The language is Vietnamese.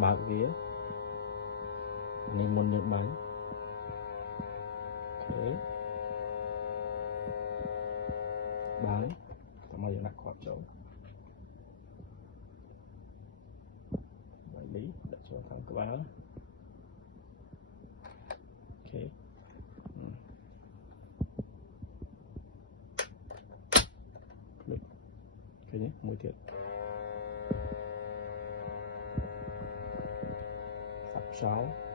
bạc vía nên môn những bánh thế bán tao mày đặt quạt chỗ quản lý đặt cho thằng các báo ok cái nhé mùi thiệt sắp 6